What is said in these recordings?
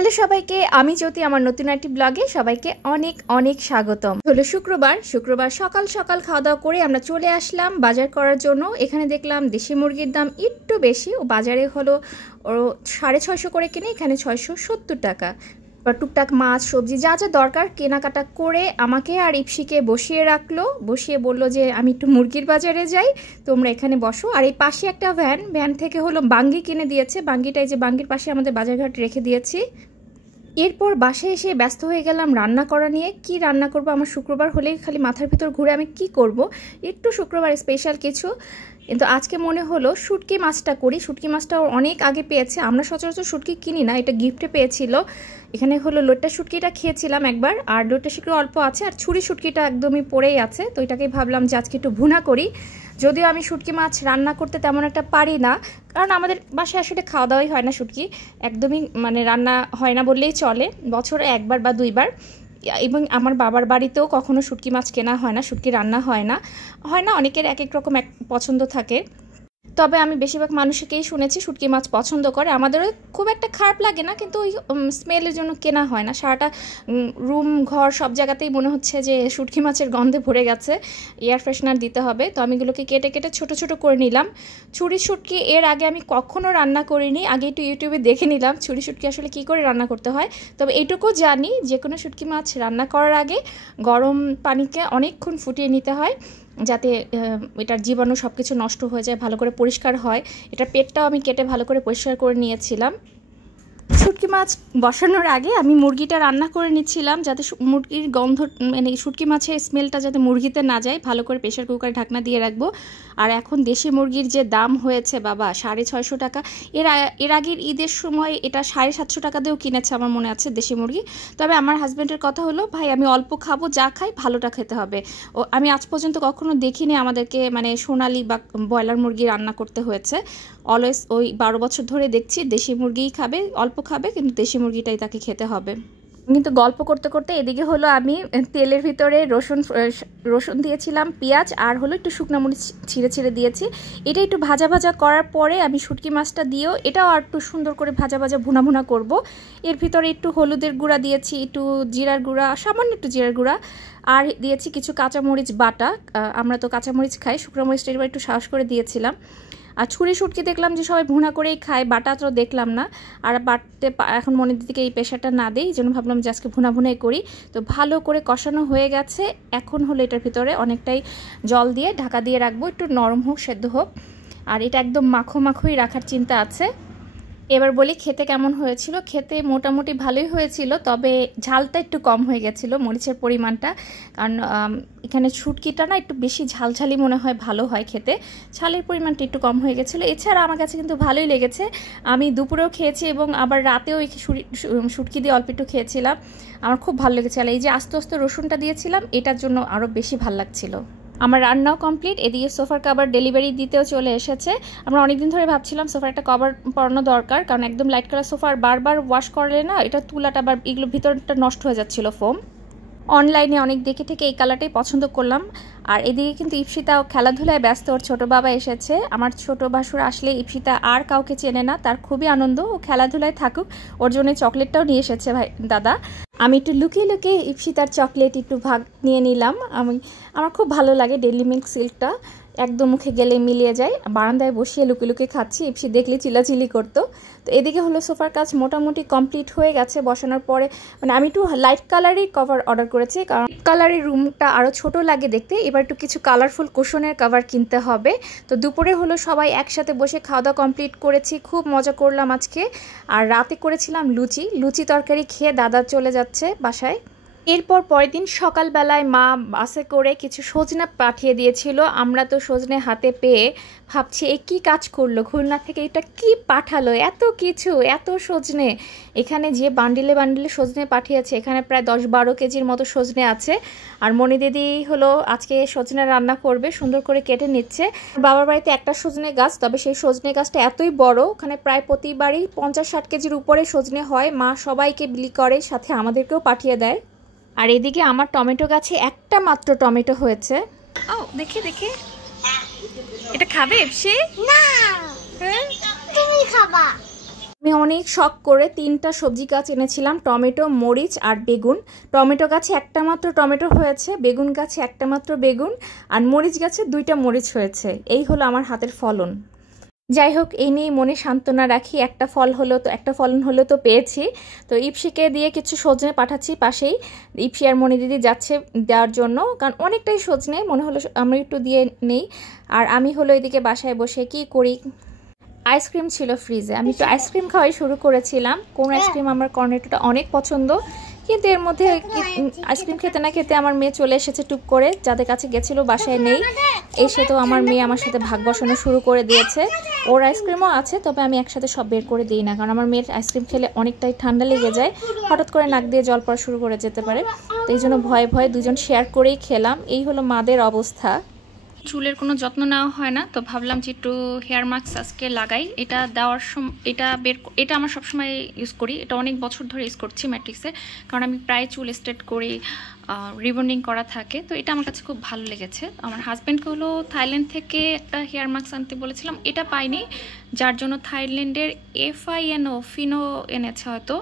Hello সবাইকে, আমি জ্যোতি। আমার নতুন একটি ব্লগে সবাইকে অনেক অনেক স্বাগতম। হলো শুক্রবার সকাল সকাল খাওয়া দাওয়া করে আমরা চলে আসলাম বাজার করার জন্য। এখানে দেখলাম দেশি মুরগির দাম একটু বেশি, ও বাজারে হলো 650 করে কিনে, এখানে 670 টাকা। টুকটাক মাছ সবজি যা যা দরকার কেনাকাটা করে আমাকে আর ইপসিকে বসিয়ে রাখলো, বসিয়ে বলল যে আমি একটু মুরগির বাজারে যাই, তোমরা এখানে বসো। আর এই পাশে একটা ভ্যান থেকে হলো বাঙ্গি কিনে দিয়েছে। বাঙ্গিটা এই যে বাঙ্গির পাশে আমাদের বাজারঘাট রেখে দিয়েছি। এরপর বাসায় এসে ব্যস্ত হয়ে গেলাম রান্না করা নিয়ে। কি রান্না করব, আমার শুক্রবার হলেই খালি মাথার ভিতর ঘুরে আমি কি করব, একটু শুক্রবার স্পেশাল কিছু। কিন্তু আজকে মনে হলো শুটকি মাছটা করি। শুটকি মাছটা অনেক আগে পেয়েছে, আমরা সচরাচর শুটকি কিনি না, এটা গিফটে পেয়েছিল। এখানে হলো লোট্টা শুটকিটা খেয়েছিলাম একবার, আর লোট্টা শুটকি অল্প আছে, আর ছুরি শুটকিটা একদমই পড়েই আছে। তো এটাকেই ভাবলাম যে আজকে একটু ভুনা করি। যদিও আমি শুটকি মাছ রান্না করতে তেমন একটা পারি না, কারণ আমাদের বাসায় আসলে খাওয়া দাওয়াই হয় না শুটকি, একদমই মানে রান্না হয় না বললেই চলে, বছরে একবার বা দুইবার। এবং আমার বাবার বাড়িতেও কখনো শুটকি মাছ কেনা হয় না, শুটকি রান্না হয় না। অনেকের এক এক রকম পছন্দ থাকে। তবে আমি বেশিরভাগ মানুষকেই শুনেছি শুটকি মাছ পছন্দ করে। আমাদেরও খুব একটা খারাপ লাগে না, কিন্তু ওই স্মেলের জন্য কেনা হয় না। সারাটা রুম ঘর সব জায়গাতেই মনে হচ্ছে যে শুটকি মাছের গন্ধে ভরে গেছে, এয়ার ফ্রেশনার দিতে হবে। তো আমি এগুলোকে কেটে কেটে ছোট ছোট করে নিলাম। ছুরি শুটকি এর আগে আমি কখনো রান্না করিনি, আগে একটু ইউটিউবে দেখে নিলাম ছুরি শুটকি আসলে কী করে রান্না করতে হয়। তবে এইটুকু জানি, যে কোনো শুটকি মাছ রান্না করার আগে গরম পানিকে অনেকক্ষণ ফুটিয়ে নিতে হয়, যাতে এটার জীবাণু সব কিছু নষ্ট হয়ে যায়, ভালো করে পরিষ্কার হয়। এটার পেটটাও আমি কেটে ভালো করে পরিষ্কার করে নিয়েছিলাম। শুটকি মাছ বসানোর আগে আমি মুরগিটা রান্না করে নিচ্ছিলাম, যাতে মুরগির গন্ধ মানে শুটকি মাছের স্মেলটা যাতে মুরগিতে না যায়। ভালো করে প্রেশার কুকারে ঢাকনা দিয়ে রাখবো। আর এখন দেশি মুরগির যে দাম হয়েছে বাবা, 650 টাকা। এর আগের ঈদের সময় এটা 750 টাকা দিয়েও কিনেছে আমার মনে আছে দেশি মুরগি। তবে আমার হাজব্যান্ডের কথা হলো, ভাই আমি অল্প খাবো, যা খাই ভালোটা খেতে হবে। আমি আজ পর্যন্ত কখনো দেখিনি আমাদেরকে মানে সোনালি বা ব্রয়লার মুরগি রান্না করতে হয়েছে। অলওয়েজ ওই 12 বছর ধরে দেখছি দেশি মুরগিই খাবে, অল্প খাবে, কিন্তু দেশি মুরগিটাই তাকে খেতে হবে। কিন্তু গল্প করতে করতে এদিকে হলো আমি তেলের ভিতরে রসুন দিয়েছিলাম, পেঁয়াজ আর হলো একটু শুকনো মরিচ ছিঁড়ে ছিঁড়ে দিয়েছি। এটা একটু ভাজা ভাজা করার পরে আমি শুটকি মাছটা দিয়েও এটাও আর একটু সুন্দর করে ভাজা ভাজা ভুনা ভুনা করব। এর ভিতরে একটু হলুদের গুঁড়া দিয়েছি, একটু জিরার গুঁড়া, সামান্য একটু জিরার গুঁড়া, আর দিয়েছি কিছু কাঁচামরিচ বাটা। আমরা তো কাঁচামরিচ খাই, শুকনো মরিচটা এবার একটু সাহস করে দিয়েছিলাম। আর ছুরি শুটকি দেখলাম যে সবাই ভুনা করেই খায়, বাটা তো দেখলাম না। আর বাটতে এখন মনের দিকে এই প্রেশারটা না দেই, এই জন্য ভাবলাম যে আজকে ভুনাই করি। তো ভালো করে কষানো হয়ে গেছে। এখন হলো এটার ভিতরে অনেকটাই জল দিয়ে ঢাকা দিয়ে রাখবো, একটু নরম হোক, সেদ্ধ হোক। আর এটা একদম মাখো মাখোই রাখার চিন্তা আছে। এবার বলি খেতে কেমন হয়েছিল। খেতে মোটামুটি ভালোই হয়েছিল, তবে ঝালটা একটু কম হয়ে গেছিলো, মরিচের পরিমাণটা। কারণ এখানে শুটকিটা না একটু বেশি ঝালঝালি মনে হয়, ভালো হয় খেতে, ঝালের পরিমাণটা একটু কম হয়ে গেছিলো। এছাড়া আমার কাছে কিন্তু ভালোই লেগেছে। আমি দুপুরেও খেয়েছি এবং আবার রাতেও এই শুটকি দিয়ে অল্প একটু খেয়েছিলাম, আমার খুব ভালো লেগেছে। আর এই যে আস্তে আস্তে রসুনটা দিয়েছিলাম, এটার জন্য আরও বেশি ভালো লাগছিলো। আমার রান্নাও কমপ্লিট। এদিকে সোফার কভার ডেলিভারি দিতেও চলে এসেছে। আমরা অনেকদিন ধরে ভাবছিলাম সোফার একটা কভার পরানো দরকার, কারণ একদম লাইট কালার সোফার বারবার ওয়াশ করলে না এটা তুলাটা আবার এগুলো ভিতরটা নষ্ট হয়ে যাচ্ছিল ফোম। অনলাইনে অনেক দেখে থেকে এই কালারটাই পছন্দ করলাম। আর এদিকে কিন্তু ইপসিতাও খেলাধুলায় ব্যস্ত, ওর ছোটো বাবা এসেছে। আমার ছোটো ভাসুর আসলে ইপসিতা আর কাউকে চেনে না, তার খুবই আনন্দ, ও খেলাধুলায় থাকুক। ওর জন্য চকলেটটাও নিয়ে এসেছে ভাই দাদা। আমি একটু লুকিয়ে লুকিয়ে ইপসিতার চকলেট একটু ভাগ নিয়ে নিলাম। আমার খুব ভালো লাগে ডেইলি মিল্ক সিল্কটা, একদম মুখে গেলে মিলিয়ে যায়। বারান্দায় বসিয়ে লুকিয়ে লুকিয়ে খাচ্ছি, ইপসি দেখলে চিলাচিলি করতো। তো এদিকে হলো সোফার কাজ মোটামুটি কমপ্লিট হয়ে গেছে। বসানোর পরে মানে আমি একটু লাইট কালারই কভার অর্ডার করেছি, কারণ কালারের রুমটা আরও ছোট লাগে দেখতে। এবার একটু কিছু কালারফুল কুশনের কভার কিনতে হবে। তো দুপুরে হলো সবাই একসাথে বসে খাওয়া দাওয়া কমপ্লিট করেছি, খুব মজা করলাম আজকে। আর রাতে করেছিলাম লুচি তরকারি খেয়ে দাদা চলে যাচ্ছে বাসায়। এরপর পরের দিন সকালবেলায় মা বাসে করে কিছু সজনে পাঠিয়ে দিয়েছিল। আমরা তো সজনে হাতে পেয়ে ভাবছি এই কী কাজ করলো, খুলনা থেকে এটা কি পাঠালো, এত কিছু, এত সজনে। এখানে যে বান্ডিলে বান্ডিলে সজনে পাঠিয়েছে, এখানে প্রায় 10-12 কেজির মতো সজনে আছে। আর মনি দিদি হলো আজকে সজনে রান্না করবে, সুন্দর করে কেটে নিচ্ছে। বাবার বাড়িতে একটা সজনে গাছ, তবে সেই সজনে গাছটা এতই বড়, ওখানে প্রায় প্রতিবারই 50-60 কেজির উপরে সজনে হয়। মা সবাইকে বিলি করে, সাথে আমাদেরকেও পাঠিয়ে দেয়। আর এদিকে আমার টমেটো গাছে একটা মাত্র টমেটো হয়েছে। ও দেখে দেখে, এটা খাবে সে? না, তুমি খাবা। আমি অনেক শখ করে 3টা সবজি গাছ এনেছিলাম, টমেটো, মরিচ আর বেগুন। টমেটো গাছে একটা মাত্র টমেটো হয়েছে, বেগুন গাছে একটা মাত্র বেগুন, আর মরিচ গাছে 2টা মরিচ হয়েছে। এই হলো আমার হাতের ফলন। যাই হোক, এই নিয়ে মনে সান্ত্বনা রাখি, একটা ফলন হলো তো পেয়েছি। তো ইপসিকে দিয়ে কিছু সজনে পাঠাচ্ছি পাশেই, ইপসি আর মনি দিদি যাচ্ছে দেওয়ার জন্য, কারণ অনেকটাই সজনে, মনে হলো আমি একটু দিয়ে নেই। আর আমি হলো এদিকে বাসায় বসে কি করি, আইসক্রিম ছিল ফ্রিজে, আমি একটু আইসক্রিম খাওয়াই শুরু করেছিলাম। কোন আইসক্রিম, আমার কর্নেটোটা অনেক পছন্দ, কিন্তু এর মধ্যে আইসক্রিম খেতে না খেতে আমার মেয়ে চলে এসেছে টুক করে, যাদের কাছে গেছিলো বাসায় নেই। এসে তো আমার মেয়ে আমার সাথে ভাগ বসানো শুরু করে দিয়েছে। ওর আইসক্রিমও আছে, তবে আমি একসাথে সব বের করে দিই না, কারণ আমার মেয়ের আইসক্রিম খেলে অনেকটাই ঠান্ডা লেগে যায়, হঠাৎ করে নাক দিয়ে জল পড়া শুরু করে যেতে পারে। তো এই জন্য ভয়ে ভয়ে দুজন শেয়ার করেই খেলাম। এই হলো মাদের অবস্থা। চুলের কোনো যত্ন নেওয়া হয় না, তো ভাবলাম যে একটু হেয়ার মাস্ক আজকে লাগাই। এটা দেওয়ার সময় এটা আমার সবসময় ইউজ করি, এটা অনেক বছর ধরে ইউজ করছি ম্যাট্রিক্সের, কারণ আমি প্রায় চুল স্ট্রেট করি, রিবন্ডিং করা থাকে, তো এটা আমার কাছে খুব ভালো লেগেছে। আমার হাজব্যান্ডকে হলো থাইল্যান্ড থেকে একটা হেয়ার মাস্ক আনতে বলেছিলাম, এটা পাইনি, যার জন্য থাইল্যান্ডের ফিনো এনেছে হয়তো।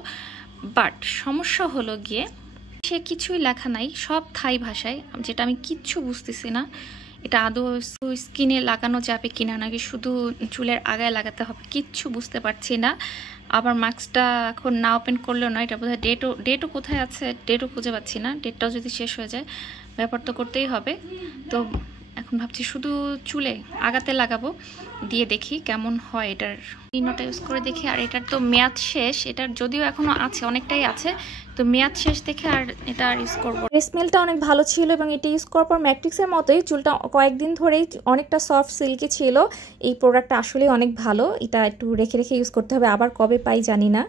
বাট সমস্যা হলো গিয়ে সে কিছুই লেখা নাই, সব থাই ভাষায়, যেটা আমি কিচ্ছু বুঝতেছি না। এটা আদৌ স্কিনে লাগানো যাবে কিনা, নাকি শুধু চুলের আগায় লাগাতে হবে, কিচ্ছু বুঝতে পারছি না। আবার মাস্কটা এখন না ওপেন করলেও নয়, এটা বোধহয় ডেটও কোথায় আছে, ডেটও খুঁজে পাচ্ছি না। ডেটটাও যদি শেষ হয়ে যায়, ব্যাপার তো করতেই হবে। তো এখন ভাবছি শুধু চুলে আগাতে লাগাবো, দিয়ে দেখি কেমন হয়। এটার পিনোটা ইউজ করে দেখি। আর এটার তো মেয়াদ শেষ, এটার যদিও এখনো আছে, অনেকটাই আছে, তো মেয়াদ শেষ দেখে আর এটা আর ইউজ করবো। স্মেলটা অনেক ভালো ছিল, এবং এটা ইউজ করার পর ম্যাট্রিক্সের মতোই চুলটা কয়েকদিন ধরেই অনেকটা সফট সিল্কি ছিল। এই প্রোডাক্টটা আসলেই অনেক ভালো, এটা একটু রেখে রেখে ইউজ করতে হবে, আবার কবে পাই জানি না।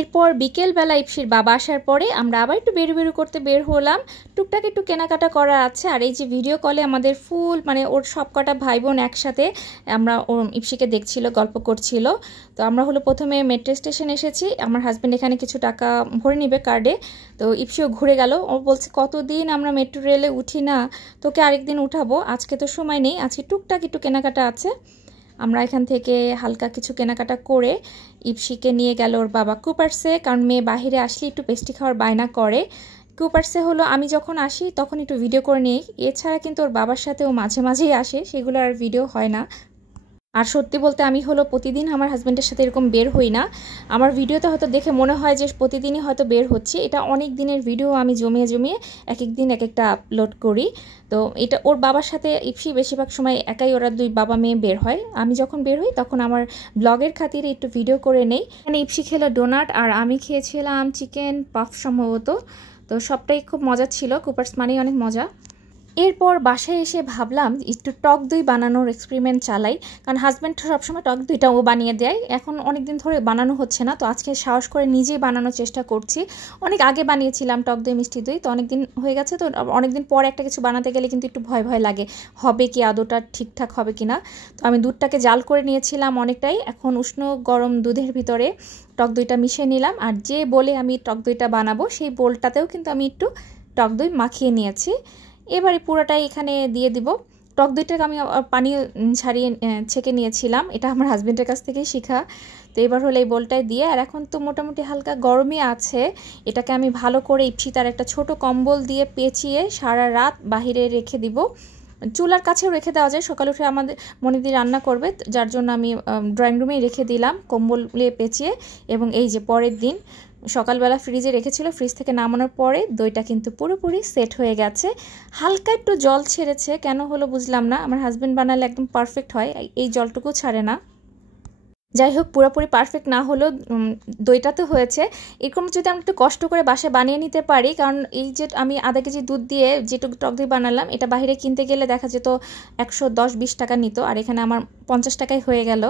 এরপর বিকেলবেলা ইপসির বাবা আসার পরে আমরা আবার একটু বেরু করতে বের হলাম, টুকটাক একটু কেনাকাটা করা আছে। আর এই যে ভিডিও কলে আমাদের ফুল মানে ওর সবকটা ভাই বোন একসাথে আমরা ইপসিকে দেখছিল, গল্প করছিল। তো আমরা হলো প্রথমে মেট্রো স্টেশন এসেছি, আমার হাজব্যান্ড এখানে কিছু টাকা ভরে নিবে কার্ডে। তো ইপসিও ঘুরে গেল, ও বলছে কতদিন আমরা মেট্রো রেলে উঠি না, তোকে আরেকদিন উঠাবো, আজকে তো সময় নেই, আজকে টুকটাক একটু কেনাকাটা আছে। আমরা এখান থেকে হালকা কিছু কেনাকাটা করে ইপসিকে নিয়ে গেল ওর বাবা কুপার্সে, কারণ মেয়ে বাহিরে আসলে একটু পেস্টি খাওয়ার বায়না করে। কুপার্সে হলো আমি যখন আসি তখন একটু ভিডিও করে নিই, এছাড়া কিন্তু ওর বাবার সাথে ও মাঝে মাঝেই আসে, সেগুলো আর ভিডিও হয় না। আর সত্যি বলতে আমি হলো প্রতিদিন আমার হাজব্যান্ডের সাথে এরকম বের হই না, আমার ভিডিওতে হয়তো দেখে মনে হয় যে প্রতিদিনই হয়তো বের হচ্ছে, এটা অনেক দিনের ভিডিও আমি জমিয়ে জমিয়ে এক এক দিন এক একটা আপলোড করি। তো এটা ওর বাবার সাথে ইপসি বেশিরভাগ সময় একাই, ওরা দুই বাবা মেয়ে বের হয়, আমি যখন বের হই তখন আমার ব্লগের খাতিরে একটু ভিডিও করে নেই। মানে ইপসি খেলো ডোনাট আর আমি খেয়েছিলাম চিকেন পাফ সম্ভবত, তো সবটাই খুব মজা ছিল, কুপার্স মানেই অনেক মজা। এরপর বাসায় এসে ভাবলাম একটু টক দই বানানোর এক্সপেরিমেন্ট চালাই, কারণ হাজব্যান্ড সবসময় টক দইটা ও বানিয়ে দেয়, এখন অনেক দিন ধরে বানানো হচ্ছে না, তো আজকে সাহস করে নিজেই বানানোর চেষ্টা করছি। অনেক আগে বানিয়েছিলাম টক দই মিষ্টি দই, তো অনেক দিন হয়ে গেছে, তো অনেকদিন পর একটা কিছু বানাতে গেলে কিন্তু একটু ভয় ভয় লাগে, হবে কি আদৌটা ঠিকঠাক হবে কি না। তো আমি দুধটাকে জাল করে নিয়েছিলাম অনেকটাই, এখন উষ্ণ গরম দুধের ভিতরে টক দইটা মিশিয়ে নিলাম, আর যে বলে আমি টক দইটা বানাবো সেই বোলটাতেও কিন্তু আমি একটু টক দই মাখিয়ে নিয়েছি। এবারে পুরোটাই এখানে দিয়ে দিব। টক দইটাকে আমি পানি ছাড়িয়ে ছেঁকে নিয়েছিলাম, এটা আমার হাজব্যান্ডের কাছ থেকেই শেখা। তো এবার হলো এই বোলটায় দিয়ে, আর এখন তো মোটামুটি হালকা গরমই আছে, এটাকে আমি ভালো করে ইপসি তার একটা ছোট কম্বল দিয়ে পেঁচিয়ে সারা রাত বাহিরে রেখে দিব। চুলার কাছেও রেখে দেওয়া যায়, সকালে উঠে আমাদের মনিদি রান্না করবে, যার জন্য আমি ড্রয়িং রুমেই রেখে দিলাম কম্বল পেঁচিয়ে। এবং এই যে পরের দিন সকালবেলা ফ্রিজে রেখেছিল, ফ্রিজ থেকে নামানোর পরে দইটা কিন্তু পুরোপুরি সেট হয়ে গেছে, হালকা একটু জল ছেড়েছে, কেন হলো বুঝলাম না, আমার হাজব্যান্ড বানালে একদম পারফেক্ট হয়, এই জলটুকু ছাড়ে না। যাই হোক, পুরোপুরি পারফেক্ট না হলেও দইটা তো হয়েছে। এরকম যদি আমরা একটু কষ্ট করে বাসায় বানিয়ে নিতে পারি, কারণ এই যে আমি আধা কেজি দুধ দিয়ে যেটুকু টক দই বানালাম, এটা বাইরে কিনতে গেলে দেখা যেত 110-20 টাকা নিত, আর এখানে আমার 50 টাকায় হয়ে গেল।